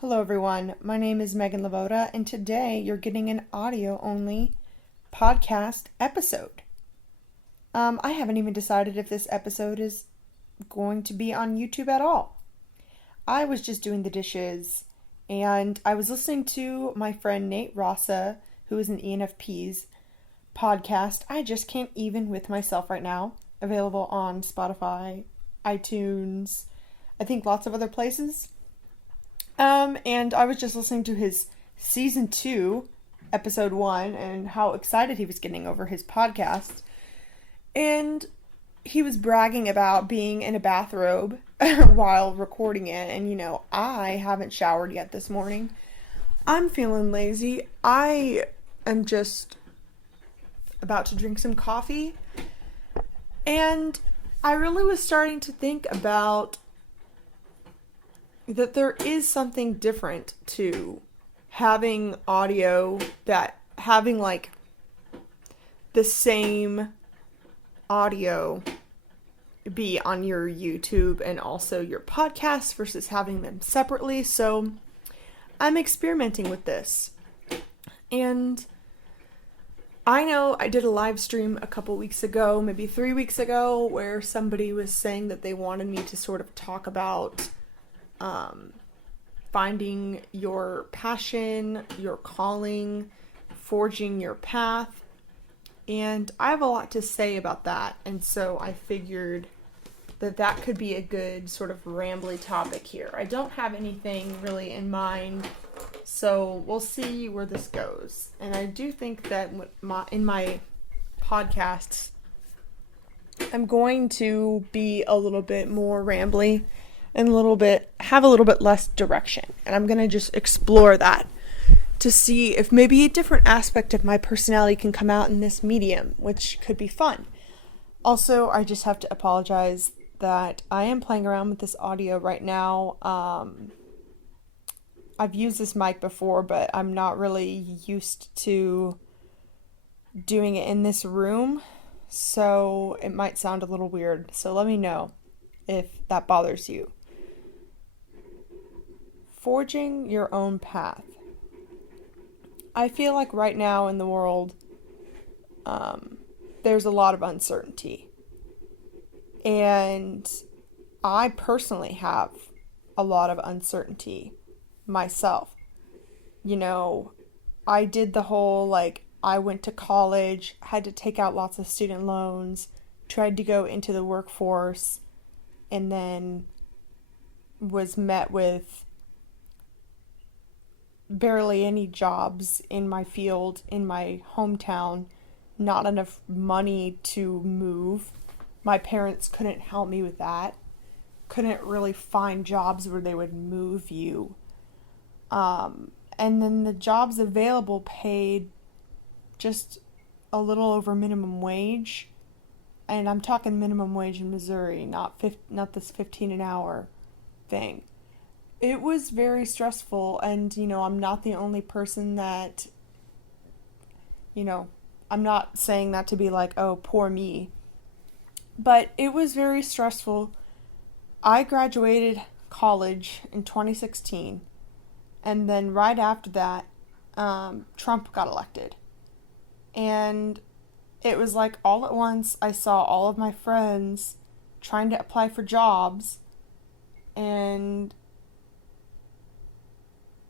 Hello everyone, my name is Meghan LeVota, and today you're getting an audio-only podcast episode. I haven't even decided if this episode is going to be on YouTube at all. I was just doing the dishes, and I was listening to my friend Nate Rossa, who is an ENFP's podcast, I Just Can't Even With Myself right now, available on Spotify, iTunes, I think lots of other places. And I was just listening to his season 2, episode 1, and how excited he was getting over his podcast. And he was bragging about being in a bathrobe while recording it. And, I haven't showered yet this morning. I'm feeling lazy. I am just about to drink some coffee. And I really was starting to think about that there is something different to having audio, that having like the same audio be on your YouTube and also your podcast versus having them separately. So I'm experimenting with this. And I know I did a live stream a couple weeks ago, maybe 3 weeks ago, where somebody was saying that they wanted me to sort of talk about finding your passion, your calling, forging your path. And I have a lot to say about that. And so I figured that could be a good sort of rambly topic here. I don't have anything really in mind, so we'll see where this goes. And I do think that in my podcasts, I'm going to be a little bit more rambly and have a little bit less direction. And I'm going to just explore that to see if maybe a different aspect of my personality can come out in this medium, which could be fun. Also, I just have to apologize that I am playing around with this audio right now. I've used this mic before, but I'm not really used to doing it in this room, so it might sound a little weird. So let me know if that bothers you. Forging your own path. I feel like right now in the world, there's a lot of uncertainty. And I personally have a lot of uncertainty myself. I did the whole, I went to college, had to take out lots of student loans, tried to go into the workforce, and then was met with barely any jobs in my field, in my hometown, not enough money to move. My parents couldn't help me with that. Couldn't really find jobs where they would move you. And then the jobs available paid just a little over minimum wage. And I'm talking minimum wage in Missouri, not this 15 an hour thing. It was very stressful, and, I'm not the only person that, I'm not saying that to be like, oh, poor me. But it was very stressful. I graduated college in 2016, and then right after that, Trump got elected. And it was like all at once I saw all of my friends trying to apply for jobs and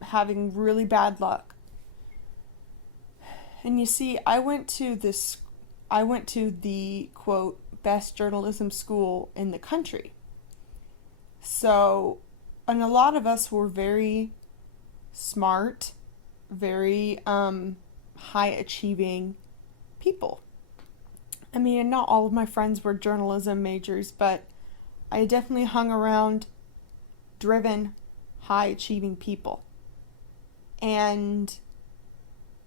having really bad luck. And you see, I went to the, quote, best journalism school in the country. So, and a lot of us were very smart, very high achieving people. I mean, not all of my friends were journalism majors, but I definitely hung around driven, high achieving people. And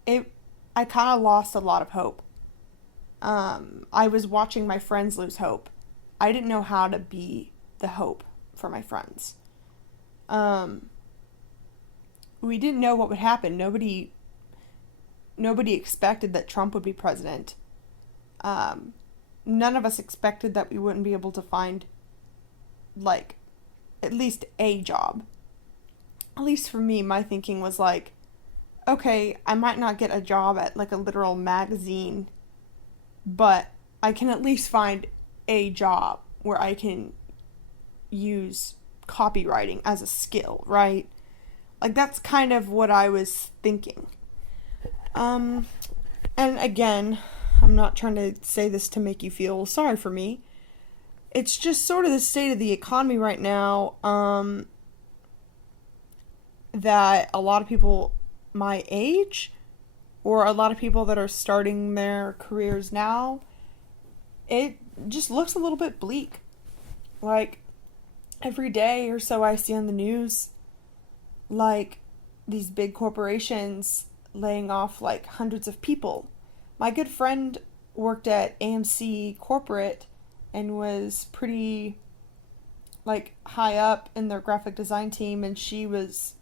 I kind of lost a lot of hope. I was watching my friends lose hope. I didn't know how to be the hope for my friends. We didn't know what would happen. Nobody expected that Trump would be president. None of us expected that we wouldn't be able to find, at least a job. at least for me, my thinking was like, okay, I might not get a job at like a literal magazine, but I can at least find a job where I can use copywriting as a skill, right? Like that's kind of what I was thinking. And again, I'm not trying to say this to make you feel sorry for me. It's just sort of the state of the economy right now, that a lot of people my age, or a lot of people that are starting their careers now, it just looks a little bit bleak. Like, every day or so I see on the news, like, these big corporations laying off, like, hundreds of people. My good friend worked at AMC Corporate and was pretty, like, high up in their graphic design team, and she was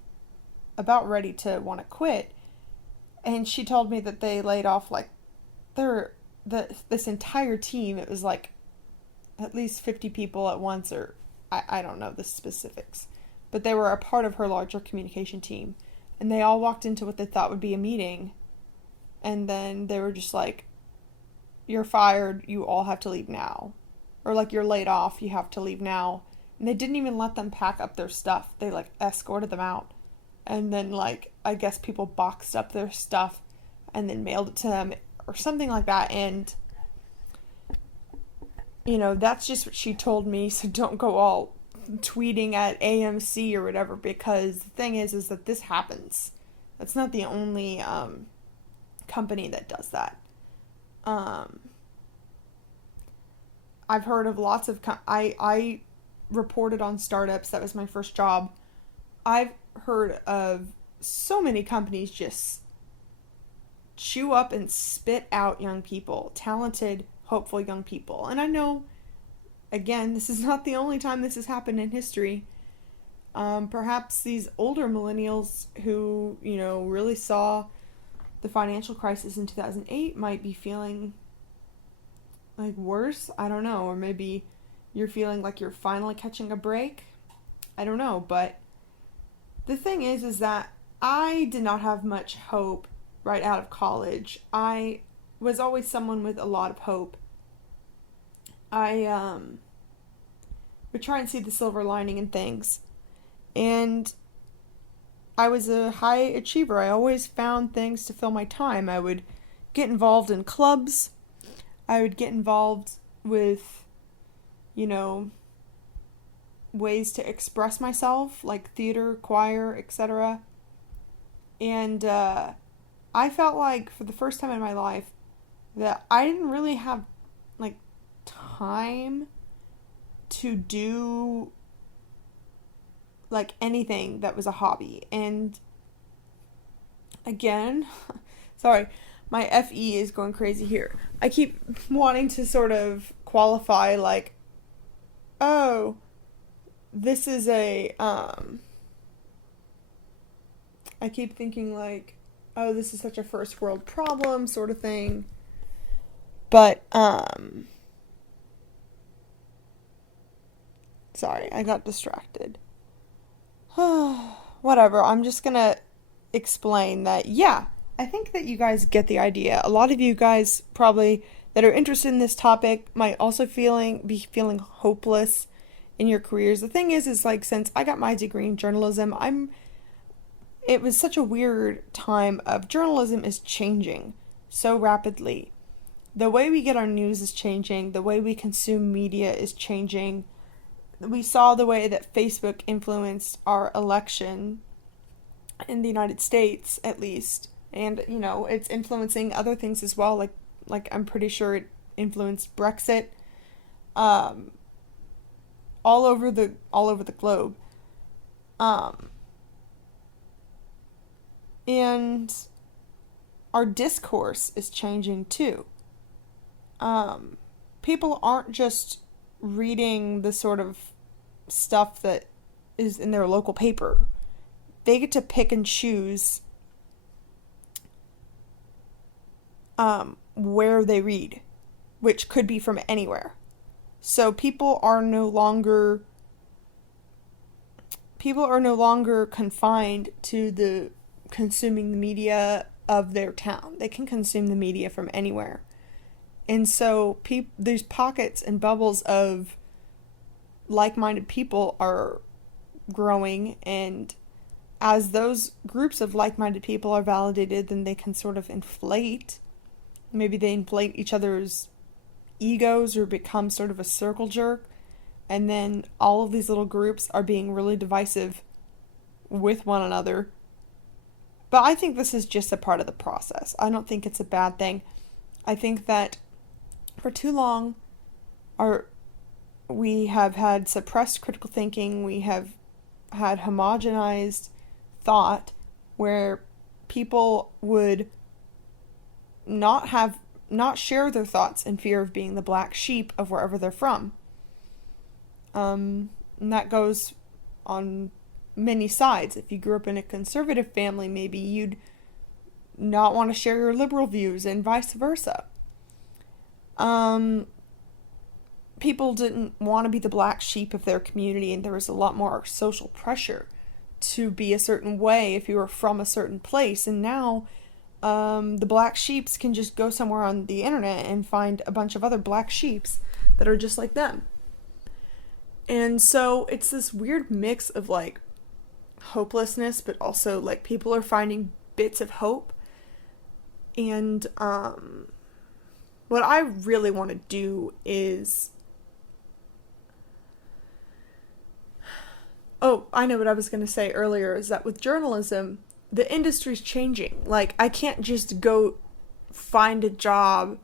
about ready to want to quit. And she told me that they laid off, like, this entire team. It was, like, at least 50 people at once, or I don't know the specifics. But they were a part of her larger communication team. And they all walked into what they thought would be a meeting. And then they were just like, you're fired, you all have to leave now. Or like, you're laid off, you have to leave now. And they didn't even let them pack up their stuff. They like escorted them out. And then like, I guess people boxed up their stuff and then mailed it to them or something like that. And, you know, that's just what she told me. So don't go all tweeting at AMC or whatever, because the thing is that this happens. That's not the only company that does that. I've heard of lots of I reported on startups. That was my first job. I've heard of so many companies just chew up and spit out young people, talented, hopeful young people. And I know, again, this is not the only time this has happened in history. Perhaps these older millennials who, you know, really saw the financial crisis in 2008 might be feeling like worse. I don't know. Or maybe you're feeling like you're finally catching a break. I don't know. But the thing is that I did not have much hope right out of college. I was always someone with a lot of hope. I would try and see the silver lining in things. And I was a high achiever. I always found things to fill my time. I would get involved in clubs. I would get involved with, you know, ways to express myself, like theater, choir, etc. And I felt like for the first time in my life that I didn't really have, like, time to do like anything that was a hobby. And again, sorry, my FE is going crazy here. I keep wanting to sort of qualify like, oh, this is a I keep thinking like, oh, this is such a first world problem sort of thing. But sorry, I got distracted. Whatever, I'm just gonna explain that, yeah, I think that you guys get the idea. A lot of you guys probably that are interested in this topic might also be feeling hopeless in your careers. The thing is like, since I got my degree in journalism, it was such a weird time of journalism is changing so rapidly. The way we get our news is changing. The way we consume media is changing. We saw the way that Facebook influenced our election in the United States, at least. And, you know, it's influencing other things as well. Like I'm pretty sure it influenced Brexit, all over the globe. And our discourse is changing too. People aren't just reading the sort of stuff that is in their local paper. They get to pick and choose where they read, which could be from anywhere. So people are no longer people are no longer confined to the consuming the media of their town. They can consume the media from anywhere. And so these pockets and bubbles of like-minded people are growing, and as those groups of like-minded people are validated, then they can sort of inflate. Maybe they inflate each other's egos or become sort of a circle jerk, and then all of these little groups are being really divisive with one another. But I think this is just a part of the process. I don't think it's a bad thing. I think that for too long, we have had suppressed critical thinking. We have had homogenized thought where people would not share their thoughts in fear of being the black sheep of wherever they're from. And that goes on many sides. If you grew up in a conservative family, maybe you'd not want to share your liberal views, and vice versa. People didn't want to be the black sheep of their community, and there was a lot more social pressure to be a certain way if you were from a certain place. And now the black sheeps can just go somewhere on the internet and find a bunch of other black sheeps that are just like them. And so it's this weird mix of like hopelessness, but also like people are finding bits of hope. And what I really want to do is... Oh, I know what I was going to say earlier, is that with journalism, the industry's changing. Like, I can't just go find a job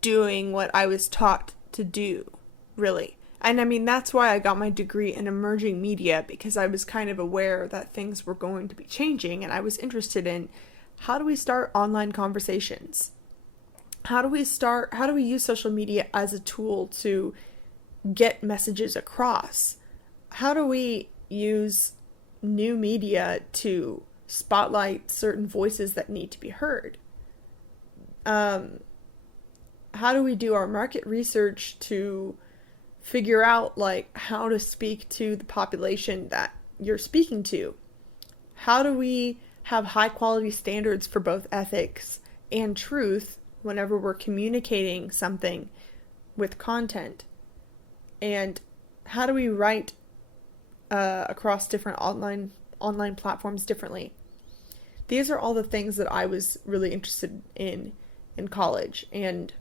doing what I was taught to do, really. And I mean, that's why I got my degree in emerging media, because I was kind of aware that things were going to be changing, and I was interested in how do we start online conversations? How do we use social media as a tool to get messages across? How do we use new media to spotlight certain voices that need to be heard? How do we do our market research to figure out like how to speak to the population that you're speaking to? How do we have high quality standards for both ethics and truth whenever we're communicating something with content? And how do we write across different online platforms differently? These are all the things that I was really interested in college, and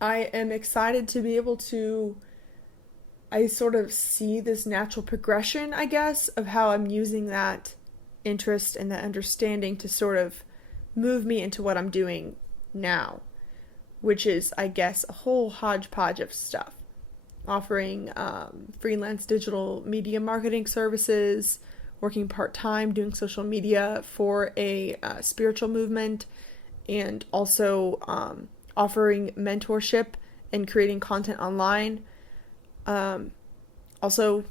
I am excited to be able to, I sort of see this natural progression, I guess, of how I'm using that interest and that understanding to sort of move me into what I'm doing now, which is, I guess, a whole hodgepodge of stuff. Offering freelance digital media marketing services, working part-time, doing social media for a spiritual movement, and also offering mentorship and creating content online. Also,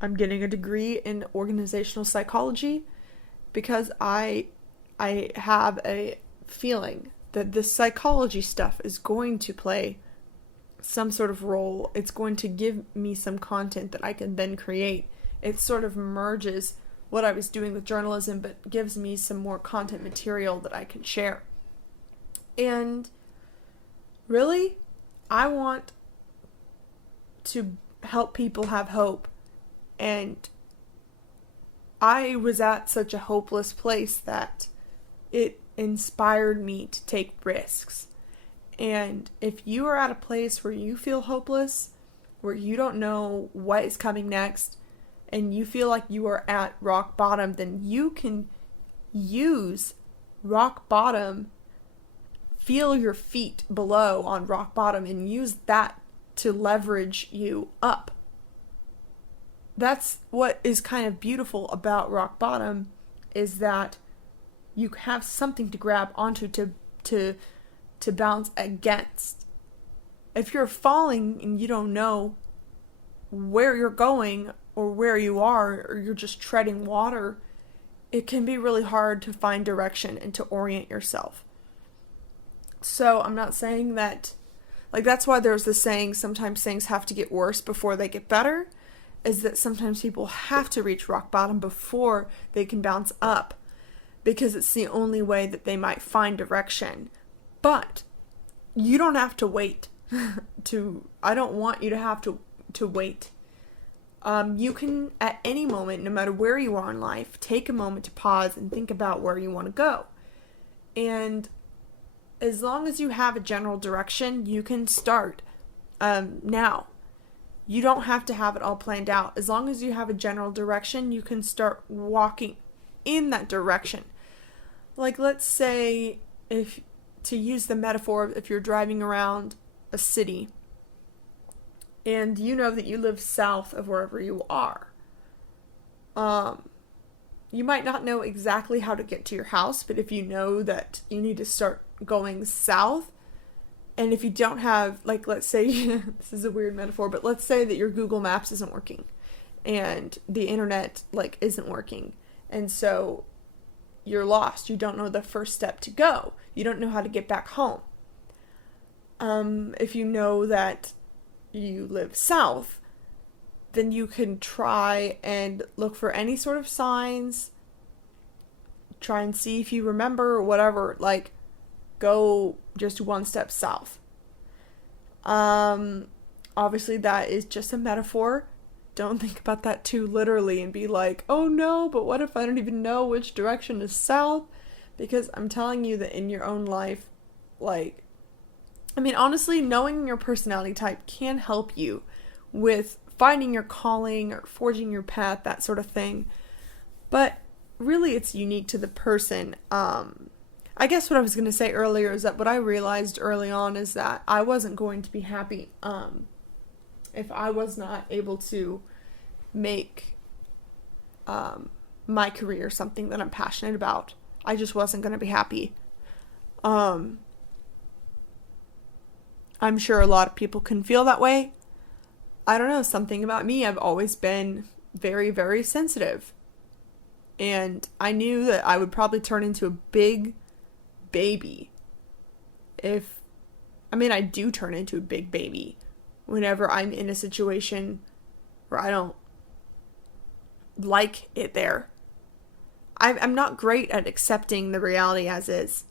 I'm getting a degree in organizational psychology because I have a feeling that this psychology stuff is going to play some sort of role. It's going to give me some content that I can then create. It sort of merges what I was doing with journalism, but gives me some more content material that I can share. And really, I want to help people have hope. And I was at such a hopeless place that it inspired me to take risks. And if you are at a place where you feel hopeless, where you don't know what is coming next, and you feel like you are at rock bottom, then you can use rock bottom, feel your feet below on rock bottom, and use that to leverage you up. That's what is kind of beautiful about rock bottom, is that you have something to grab onto to bounce against. If you're falling and you don't know where you're going or where you are, or you're just treading water, it can be really hard to find direction and to orient yourself. So I'm not saying that, like, that's why there's this saying, sometimes things have to get worse before they get better. is that sometimes people have to reach rock bottom before they can bounce up, because it's the only way that they might find direction. But you don't have to wait I don't want you to have to wait. You can, at any moment, no matter where you are in life, take a moment to pause and think about where you want to go. And as long as you have a general direction, you can start now. You don't have to have it all planned out. As long as you have a general direction, you can start walking in that direction. Like, let's say, to use the metaphor, if you're driving around a city and you know that you live south of wherever you are, you might not know exactly how to get to your house, but if you know that you need to start going south, and if you don't have, like, let's say, this is a weird metaphor, but let's say that your Google Maps isn't working and the internet, like, isn't working, and so you're lost. You don't know the first step to go. You don't know how to get back home. If you know that you live south, then you can try and look for any sort of signs, try and see if you remember or whatever, like, go just one step south. Obviously that is just a metaphor. Don't think about that too literally and be like, oh no, but what if I don't even know which direction is south? Because I'm telling you that in your own life, like, I mean, honestly, knowing your personality type can help you with finding your calling or forging your path, that sort of thing. But really, it's unique to the person. I guess what I was going to say earlier is that what I realized early on is that I wasn't going to be happy if I was not able to make my career something that I'm passionate about. I just wasn't going to be happy. I'm sure a lot of people can feel that way. I don't know, something about me, I've always been very, very sensitive. And I knew that I would probably turn into a big baby I do turn into a big baby whenever I'm in a situation where I don't like it there. I'm not great at accepting the reality as is.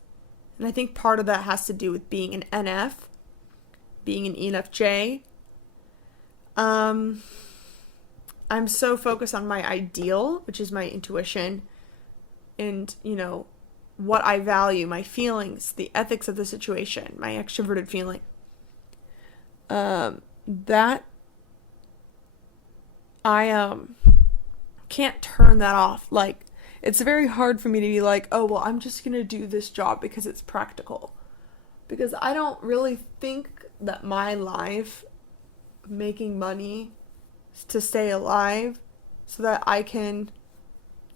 And I think part of that has to do with being an NF, being an ENFJ. I'm so focused on my ideal, which is my intuition, and, what I value, my feelings, the ethics of the situation, my extroverted feeling. That I can't turn that off. Like, it's very hard for me to be like, oh, well, I'm just going to do this job because it's practical. Because I don't really think that my life, making money to stay alive so that I can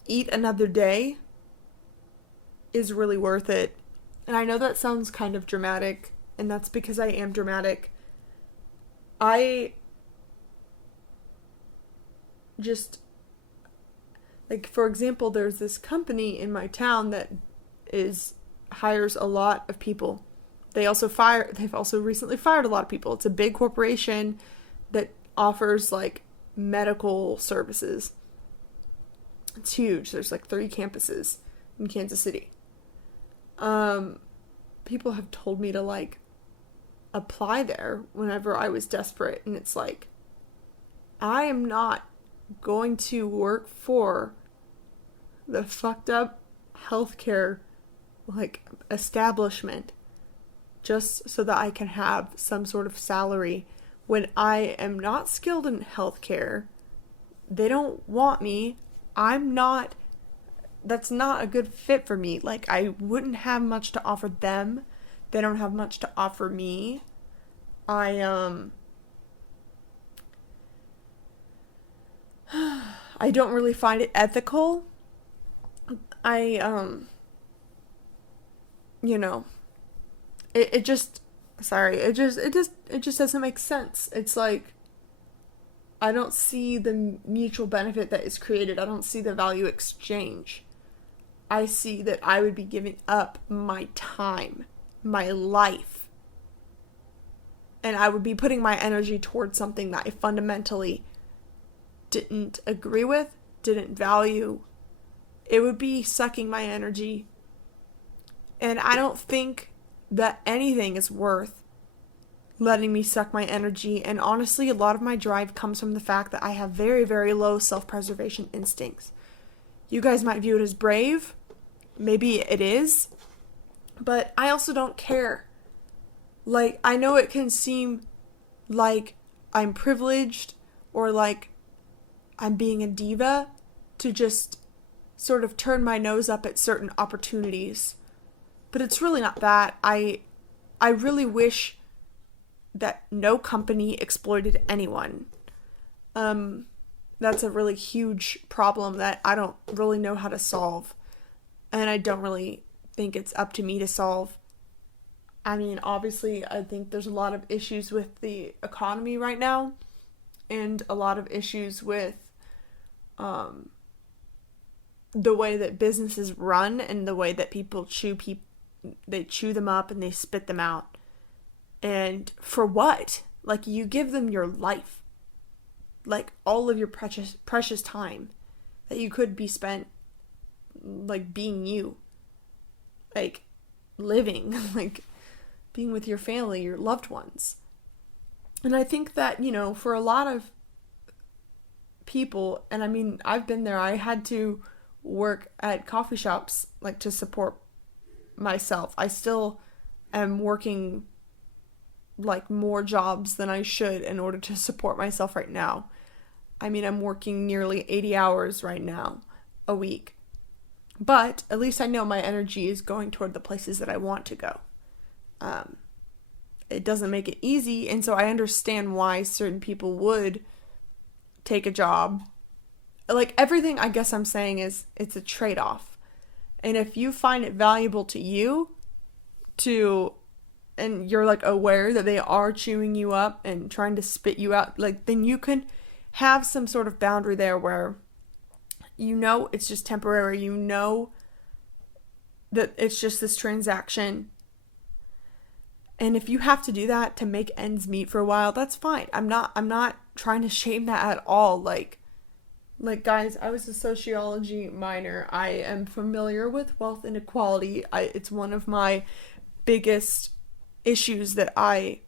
eat another day, is really worth it. And I know that sounds kind of dramatic, and that's because I am dramatic. I just, like, for example, there's this company in my town that hires a lot of people. They've also recently fired a lot of people. It's a big corporation that offers, like, medical services. It's huge. There's like 3 campuses in Kansas City. People have told me to, like, apply there whenever I was desperate, and it's like, I am not going to work for the fucked up healthcare, like, establishment just so that I can have some sort of salary when I am not skilled in healthcare. They don't want me. That's not a good fit for me. Like, I wouldn't have much to offer them. They don't have much to offer me. I don't really find it ethical. It just doesn't make sense. It's like, I don't see the mutual benefit that is created. I don't see the value exchange. I see that I would be giving up my time, my life, and I would be putting my energy towards something that I fundamentally didn't agree with, didn't value, it would be sucking my energy. And I don't think that anything is worth letting me suck my energy. And honestly, a lot of my drive comes from the fact that I have very, very low self-preservation instincts. You guys might view it as brave. Maybe it is. But I also don't care. Like, I know it can seem like I'm privileged or like I'm being a diva to just sort of turn my nose up at certain opportunities. But it's really not that. I really wish that no company exploited anyone. That's a really huge problem that I don't really know how to solve. And I don't really think it's up to me to solve. I mean, obviously, I think there's a lot of issues with the economy right now. And a lot of issues with the way that businesses run and the way that people they chew them up and they spit them out. And for what? Like, you give them your life. Like, all of your precious time that you could be spent, like, being you. Like, living. Like, being with your family, your loved ones. And I think that, you know, for a lot of people, and I mean, I've been there, I had to work at coffee shops, like, to support myself. I still am working like more jobs than I should in order to support myself right now. I mean, I'm working nearly 80 hours right now a week. But at least I know my energy is going toward the places that I want to go. It doesn't make it easy, and so I understand why certain people would take a job. Like, everything I guess I'm saying is it's a trade-off. And if you find it valuable to you and you're like aware that they are chewing you up and trying to spit you out, like, then you can have some sort of boundary there where you know it's just temporary, you know that it's just this transaction. And if you have to do that to make ends meet for a while, that's fine. I'm not trying to shame that at all. Like guys, I was a sociology minor. I am familiar with wealth inequality. It's one of my biggest issues that I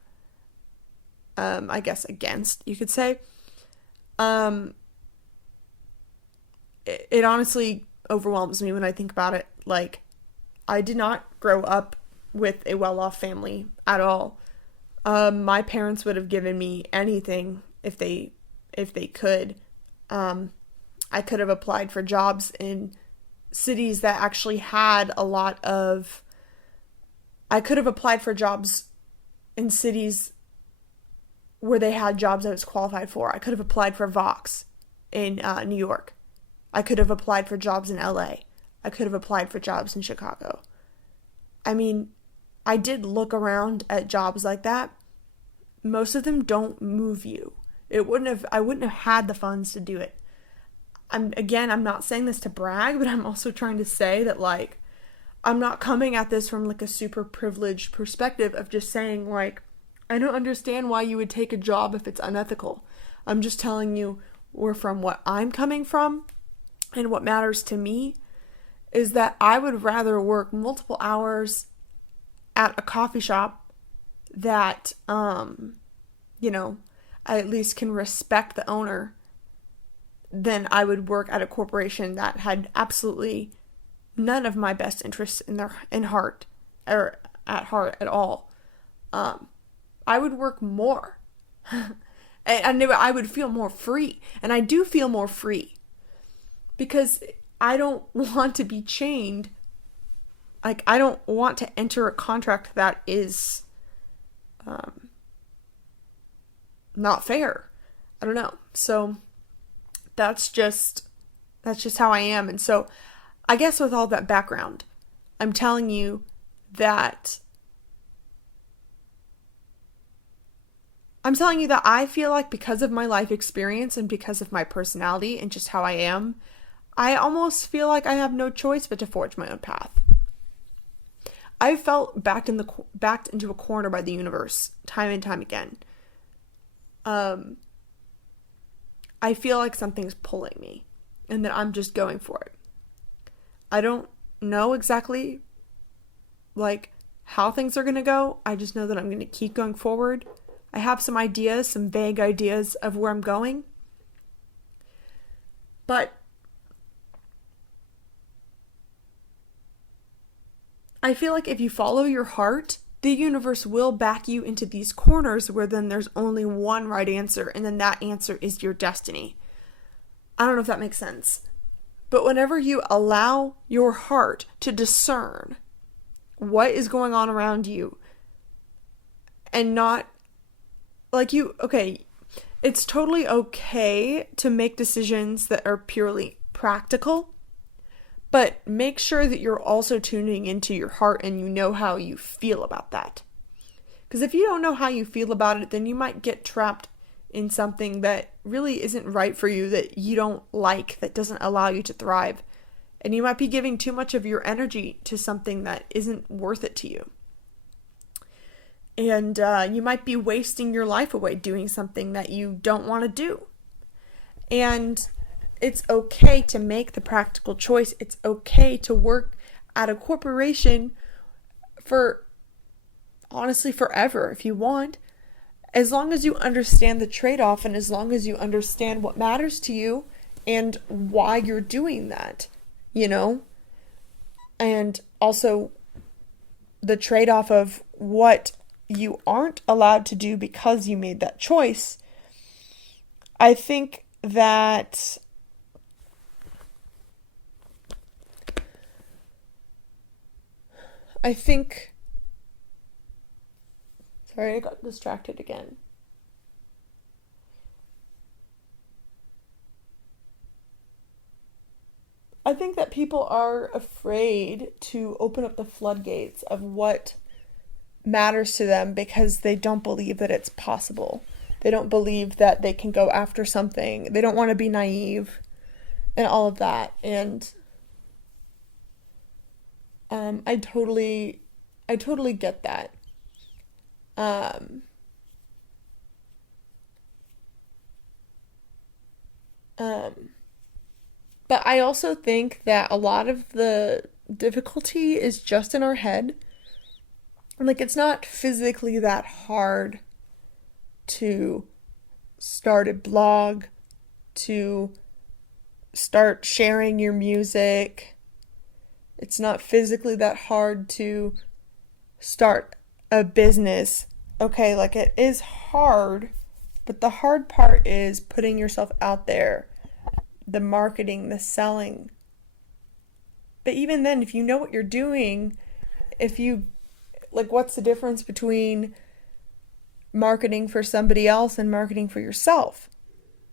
guess against, you could say. It honestly overwhelms me when I think about it. Like, I did not grow up with a well-off family at all. My parents would have given me anything if they could. I could have applied for jobs in cities that actually had a lot of... I could have applied for jobs in cities where they had jobs I was qualified for. I could have applied for Vox in New York. I could have applied for jobs in LA. I could have applied for jobs in Chicago. I mean, I did look around at jobs like that. Most of them don't move you. I wouldn't have had the funds to do it. I'm not saying this to brag, but I'm also trying to say that, like, I'm not coming at this from, like, a super privileged perspective of just saying, like, I don't understand why you would take a job if it's unethical. I'm just telling you where from what I'm coming from, and what matters to me is that I would rather work multiple hours at a coffee shop that, you know, I at least can respect the owner than I would work at a corporation that had absolutely none of my best interests in heart or at heart at all. I would work more. And I would feel more free. And I do feel more free. Because I don't want to be chained. Like, I don't want to enter a contract that is not fair. I don't know. So that's just how I am. And so I guess with all that background, I'm telling you that I feel like because of my life experience and because of my personality and just how I am, I almost feel like I have no choice but to forge my own path. I felt backed into a corner by the universe time and time again. I I feel like something's pulling me and that I'm just going for it. I don't know exactly like how things are going to go. I just know that I'm going to keep going forward. I have some ideas, some vague ideas of where I'm going. But I feel like if you follow your heart, the universe will back you into these corners where then there's only one right answer, and then that answer is your destiny. I don't know if that makes sense. But whenever you allow your heart to discern what is going on around you, and not like it's totally okay to make decisions that are purely practical, but make sure that you're also tuning into your heart and you know how you feel about that. Because if you don't know how you feel about it, then you might get trapped in something that really isn't right for you, that you don't like, that doesn't allow you to thrive. And you might be giving too much of your energy to something that isn't worth it to you. And you might be wasting your life away doing something that you don't want to do. And it's okay to make the practical choice. It's okay to work at a corporation for, honestly, forever if you want. As long as you understand the trade-off and as long as you understand what matters to you and why you're doing that, And also the trade-off of what you aren't allowed to do because you made that choice. I think that sorry, I got distracted again. I think that people are afraid to open up the floodgates of what matters to them because they don't believe that it's possible. They don't believe that they can go after something. They don't want to be naive and all of that. And I totally get that. But I also think that a lot of the difficulty is just in our head. Like, it's not physically that hard to start a blog, to start sharing your music. It's not physically that hard to start a business. Okay, like, it is hard, but the hard part is putting yourself out there, the marketing, the selling. But even then, if you know what you're doing, what's the difference between marketing for somebody else and marketing for yourself?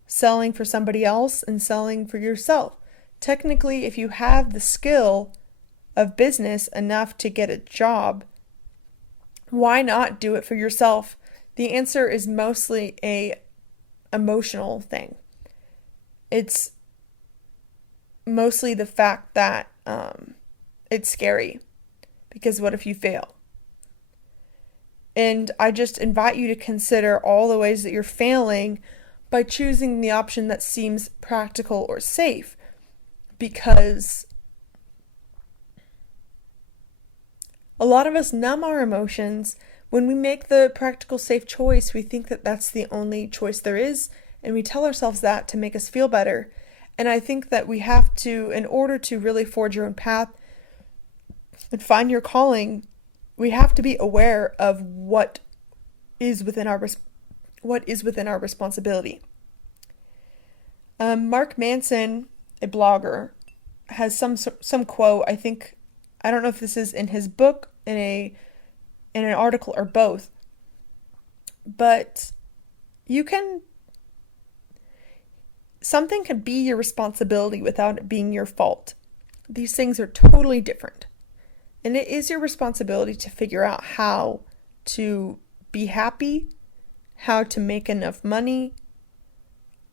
Selling for somebody else and selling for yourself. Technically, if you have the skill of business enough to get a job, why not do it for yourself? The answer is mostly a emotional thing. It's mostly the fact that it's scary, because what if you fail? And I just invite you to consider all the ways that you're failing by choosing the option that seems practical or safe, because a lot of us numb our emotions. When we make the practical, safe choice, we think that that's the only choice there is, and we tell ourselves that to make us feel better. And I think that we have to, in order to really forge your own path and find your calling, we have to be aware of what is within our responsibility. Mark Manson, a blogger, has some quote. I don't know if this is in his book, in an article, or both. But something can be your responsibility without it being your fault. These things are totally different. And it is your responsibility to figure out how to be happy, how to make enough money,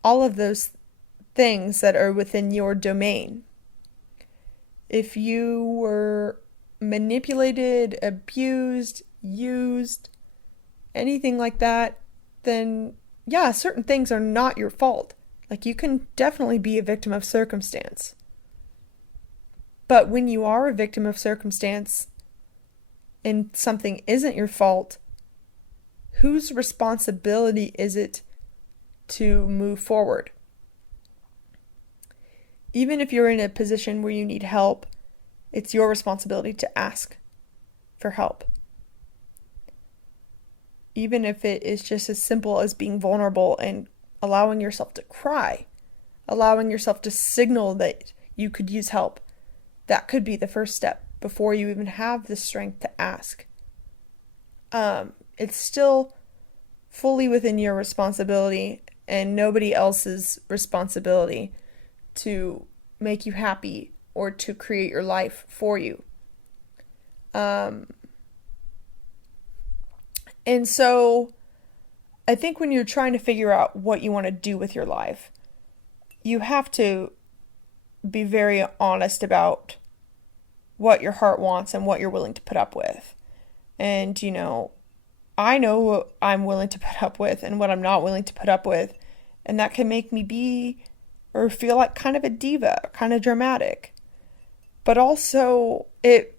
all of those things that are within your domain. If you were manipulated, abused, used, anything like that, then yeah, certain things are not your fault. Like, you can definitely be a victim of circumstance. But when you are a victim of circumstance and something isn't your fault, whose responsibility is it to move forward? Even if you're in a position where you need help, it's your responsibility to ask for help. Even if it is just as simple as being vulnerable and allowing yourself to cry, allowing yourself to signal that you could use help, that could be the first step before you even have the strength to ask. It's still fully within your responsibility and nobody else's responsibility to make you happy or to create your life for you. And so I think when you're trying to figure out what you want to do with your life, you have to be very honest about what your heart wants and what you're willing to put up with. And, I know what I'm willing to put up with and what I'm not willing to put up with. And that can make me be or feel like kind of a diva, kind of dramatic. But also, it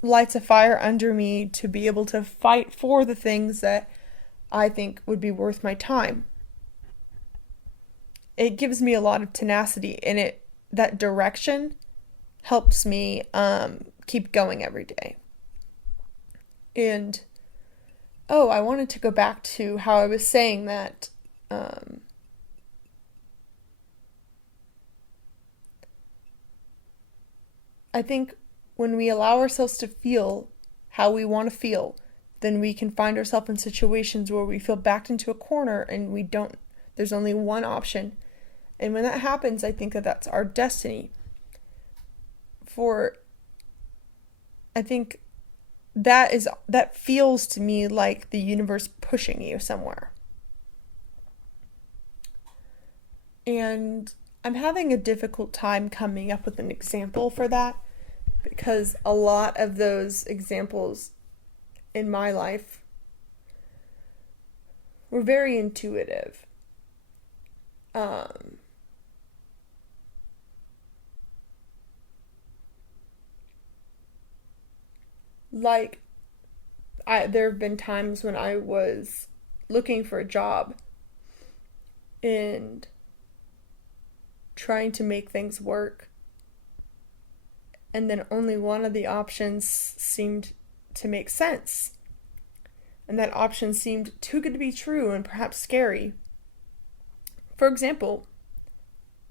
lights a fire under me to be able to fight for the things that I think would be worth my time. It gives me a lot of tenacity, and that direction helps me keep going every day. And I wanted to go back to how I was saying that I think when we allow ourselves to feel how we want to feel, then we can find ourselves in situations where we feel backed into a corner and there's only one option. And when that happens, I think that that's our destiny. I think that feels to me like the universe pushing you somewhere. And I'm having a difficult time coming up with an example for that, because a lot of those examples in my life were very intuitive. There have been times when I was looking for a job and trying to make things work, and then only one of the options seemed to make sense, and that option seemed too good to be true and perhaps scary. For example,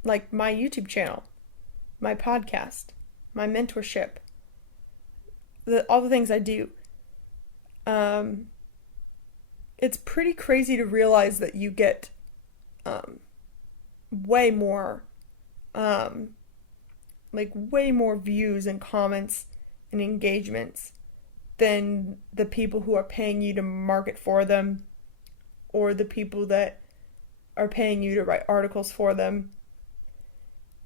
like my YouTube channel, my podcast, my mentorship, all the things I do. It's pretty crazy to realize that you get way more views and comments and engagements than the people who are paying you to market for them, or the people that are paying you to write articles for them.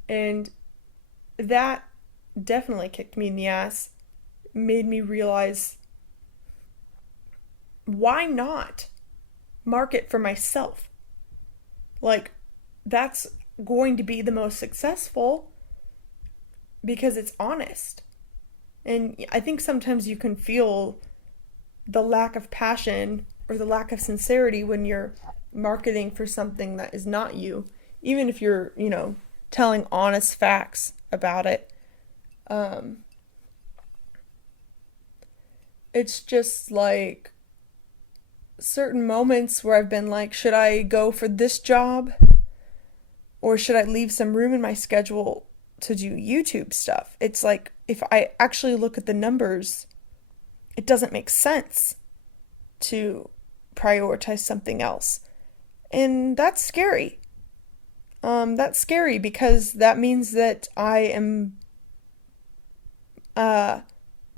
And that definitely kicked me in the ass, made me realize, why not market for myself? Like, that's going to be the most successful because it's honest. And I think sometimes you can feel the lack of passion or the lack of sincerity when you're marketing for something that is not you, even if you're, telling honest facts about it. It's just like certain moments where I've been like, should I go for this job? Or should I leave some room in my schedule to do YouTube stuff? It's like, if I actually look at the numbers, it doesn't make sense to prioritize something else. And that's scary. That's scary because that means that I am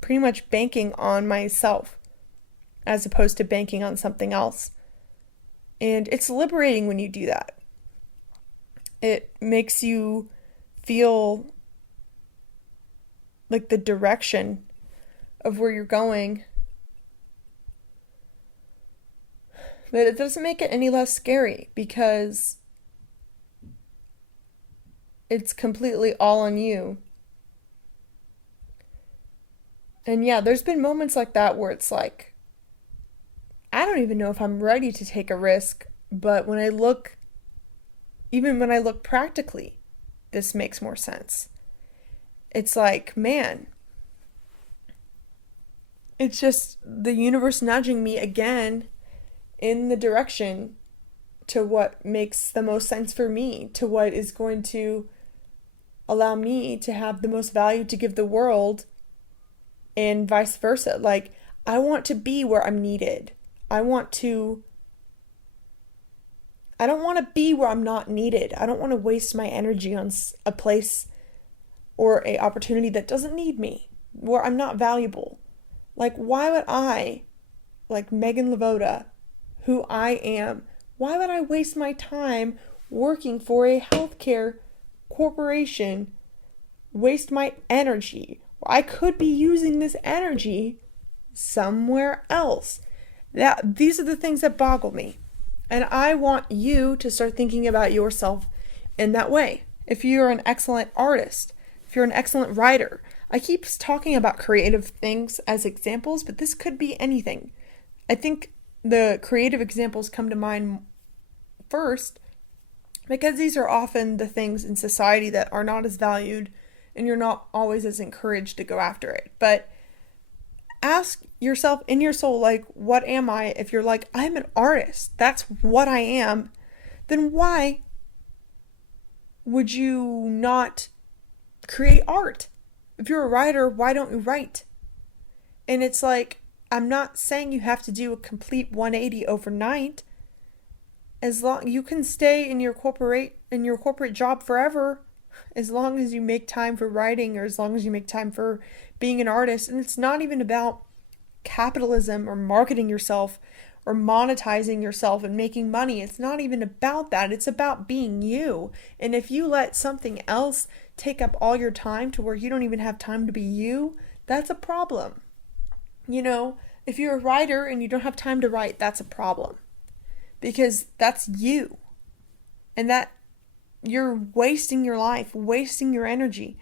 pretty much banking on myself as opposed to banking on something else. And it's liberating when you do that. It makes you feel like the direction of where you're going. But it doesn't make it any less scary, because it's completely all on you. And yeah, there's been moments like that where it's like, I don't even know if I'm ready to take a risk, but even when I look practically, this makes more sense. It's like, man, it's just the universe nudging me again in the direction to what makes the most sense for me, to what is going to allow me to have the most value to give the world, and vice versa. Like, I want to be where I'm needed. I don't want to be where I'm not needed. I don't want to waste my energy on a place or a opportunity that doesn't need me, where I'm not valuable. Like, why would I, like Meghan LeVota, who I am, why would I waste my time working for a healthcare corporation, waste my energy? I could be using this energy somewhere else. These are the things that boggle me. And I want you to start thinking about yourself in that way. If you're an excellent artist, if you're an excellent writer, I keep talking about creative things as examples, but this could be anything. I think the creative examples come to mind first because these are often the things in society that are not as valued and you're not always as encouraged to go after it. But ask yourself in your soul, like, what am I? If you're like, I'm an artist, that's what I am, then why would you not create art? If you're a writer, why don't you write? And it's like, I'm not saying you have to do a complete 180 overnight. As long you can stay in your corporate job forever, as long as you make time for writing or as long as you make time for being an artist. And it's not even about capitalism or marketing yourself or monetizing yourself and making money. It's not even about that. It's about being you. And if you let something else take up all your time to where you don't even have time to be you, that's a problem. You know, if you're a writer and you don't have time to write, that's a problem. Because that's you. And that you're wasting your life, wasting your energy.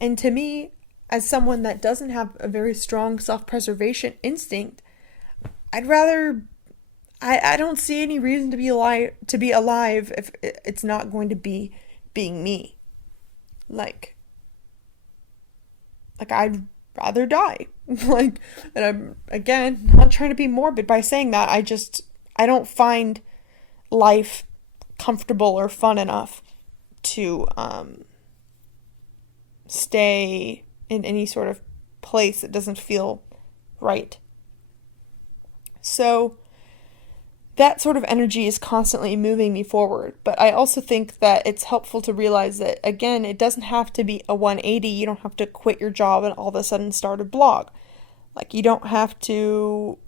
And to me, as someone that doesn't have a very strong self-preservation instinct, I don't see any reason to be alive if it's not going to be being me. Like I'd rather die. And I'm, again, not trying to be morbid by saying that. I don't find life comfortable or fun enough to stay in any sort of place that doesn't feel right. So that sort of energy is constantly moving me forward. But I also think that it's helpful to realize that, again, it doesn't have to be a 180. You don't have to quit your job and all of a sudden start a blog. Like, you don't have to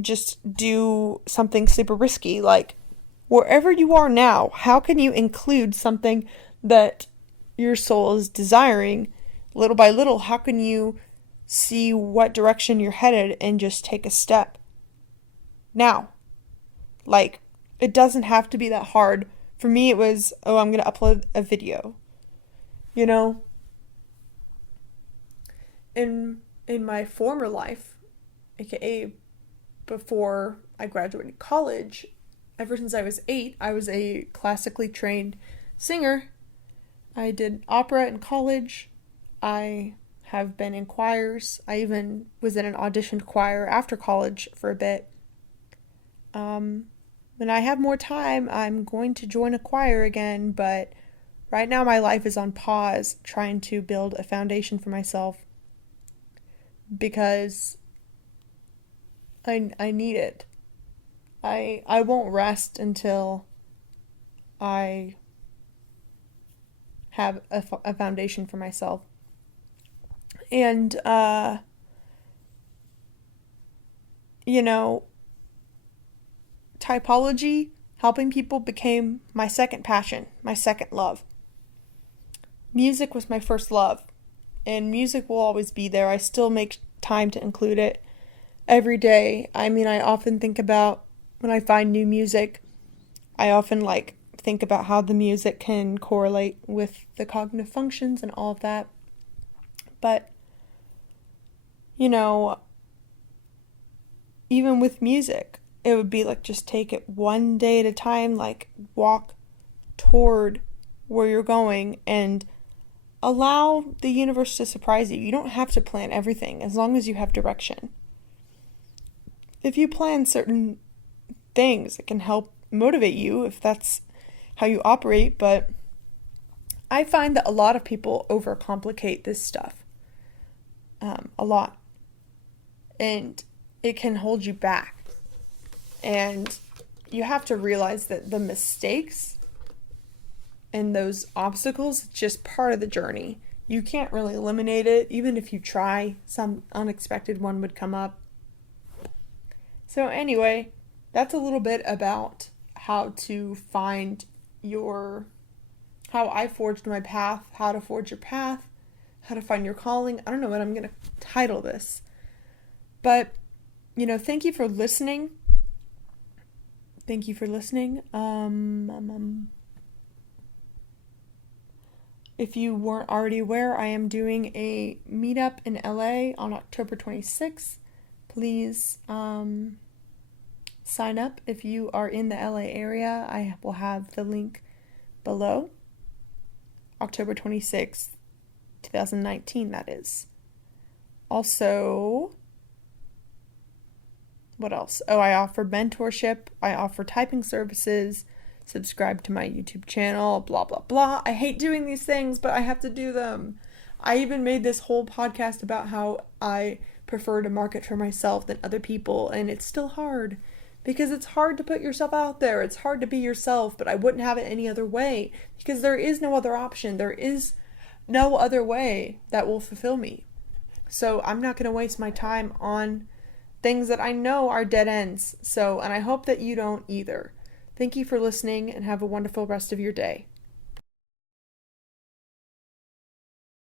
just do something super risky. Like, wherever you are now, how can you include something that your soul is desiring little by little? How can you see what direction you're headed and just take a step now? Like, it doesn't have to be that hard. For me, it was, I'm going to upload a video. You know? In my former life, aka before I graduated college, ever since I was 8, I was a classically trained singer. I did opera in college. I have been in choirs. I even was in an auditioned choir after college for a bit. When I have more time, I'm going to join a choir again, but right now my life is on pause, trying to build a foundation for myself because I need it. I won't rest until I have a foundation for myself. And, you know, typology, helping people, became my second passion, my second love. Music was my first love, and music will always be there. I still make time to include it every day. I mean, I often think about when I find new music, I often think about how the music can correlate with the cognitive functions and all of that. But, even with music, it would be like just take it one day at a time, like walk toward where you're going and allow the universe to surprise you. You don't have to plan everything as long as you have direction. If you plan certain things, it can help motivate you if that's how you operate, but I find that a lot of people overcomplicate this stuff a lot, and it can hold you back. And you have to realize that the mistakes and those obstacles, it's just part of the journey. You can't really eliminate it. Even if you try, some unexpected one would come up. So anyway, that's a little bit about how to find how I forged my path, how to forge your path, how to find your calling. I don't know what I'm going to title this. But, thank you for listening. Thank you for listening. If you weren't already aware, I am doing a meetup in LA on October 26th. Please sign up if you are in the LA area. I will have the link below. October 26th, 2019, that is. Also, what else? Oh, I offer mentorship. I offer typing services. Subscribe to my YouTube channel, blah, blah, blah. I hate doing these things, but I have to do them. I even made this whole podcast about how I prefer to market for myself than other people, and it's still hard because it's hard to put yourself out there. It's hard to be yourself, but I wouldn't have it any other way because there is no other option. There is no other way that will fulfill me. So I'm not going to waste my time on things that I know are dead ends. And I hope that you don't either. Thank you for listening and have a wonderful rest of your day.